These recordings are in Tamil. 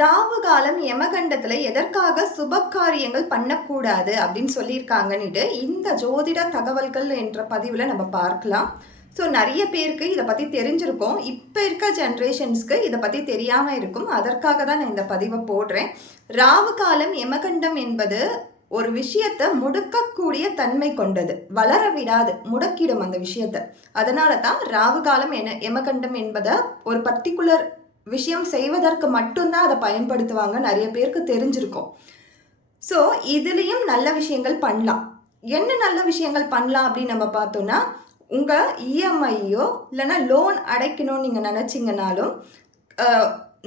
ராவு காலம் யமகண்டத்துல எதற்காக சுபகாரியங்கள் பண்ணக்கூடாது அப்படின்னு சொல்லியிருக்காங்கன்னுட்டு இந்த ஜோதிட தகவல்கள் என்ற பதிவில் நம்ம பார்க்கலாம். ஸோ நிறைய பேருக்கு இதை பற்றி தெரிஞ்சிருக்கும். இப்போ இருக்க ஜென்ரேஷன்ஸ்க்கு இதை பற்றி தெரியாமல் இருக்கும். அதற்காக தான் நான் இந்த பதிவை போடுறேன். ராவு காலம் யமகண்டம் என்பது ஒரு விஷயத்தை முடக்கக்கூடிய தன்மை கொண்டது, வளர விடாது, முடக்கிடும் அந்த விஷயத்தை. அதனால தான் ராவு காலம் யமகண்டம் என்பதை ஒரு பர்டிகுலர் விஷயம் செய்வதற்கு மட்டும்தான் அதை பயன்படுத்துவாங்க. நிறைய பேருக்கு தெரிஞ்சிருக்கும். ஸோ இதுலேயும் நல்ல விஷயங்கள் பண்ணலாம். என்ன நல்ல விஷயங்கள் பண்ணலாம் அப்படின்னு நம்ம பார்த்தோன்னா, உங்கள் இஎம்ஐயோ இல்லைன்னா லோன் அடைக்கணும்னு நீங்கள் நினச்சிங்கனாலும்,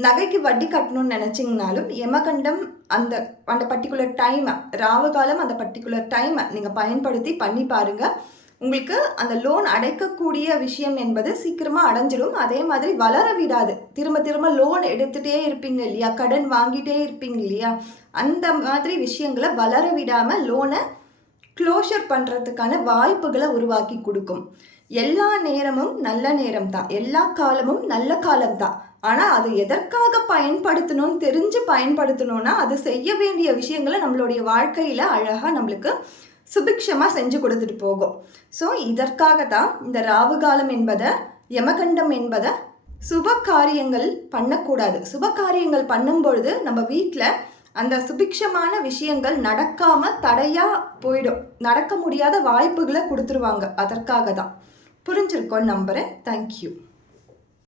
நகைக்கு வட்டி கட்டணும்னு நினச்சிங்கனாலும் யமகண்டம் அந்த அந்த பர்டிகுலர் டைமை, ராவுகாலம் அந்த பர்டிகுலர் டைமை நீங்கள் பயன்படுத்தி பண்ணி பாருங்கள். உங்களுக்கு அந்த லோன் அடைக்கக்கூடிய விஷயம் என்பது சீக்கிரமாக அடைஞ்சிடும். அதே மாதிரி வளர விடாது. திரும்ப திரும்ப லோன் எடுத்துகிட்டே இருப்பீங்க இல்லையா, கடன் வாங்கிட்டே இருப்பீங்க இல்லையா, அந்த மாதிரி விஷயங்களை வளர விடாமல் லோனை க்ளோஷர் பண்ணுறதுக்கான வாய்ப்புகளை உருவாக்கி கொடுக்கும். எல்லா நேரமும் நல்ல நேரம் தான், எல்லா காலமும் நல்ல காலம் தான். ஆனால் அது எதற்காக பயன்படுத்தணும்னு தெரிஞ்சு பயன்படுத்தணும்னா அது செய்ய வேண்டிய விஷயங்களை நம்மளுடைய வாழ்க்கையில் அழகாக நம்மளுக்கு சுபிக்ஷமாக செஞ்சு கொடுத்துட்டு போகும். ஸோ இதற்காக தான் இந்த ராவு காலம் என்பதை, யமகண்டம் என்பதை சுப காரியங்கள் பண்ணக்கூடாது. சுப காரியங்கள் பண்ணும்பொழுது நம்ம வீட்டில் அந்த சுபிக்ஷமான விஷயங்கள் நடக்காமல் தடையாக போயிடும். நடக்க முடியாத வாய்ப்புகளை கொடுத்துருவாங்க. அதற்காக தான். புரிஞ்சிருக்கோன்னு நம்புகிறேன். தேங்க்யூ.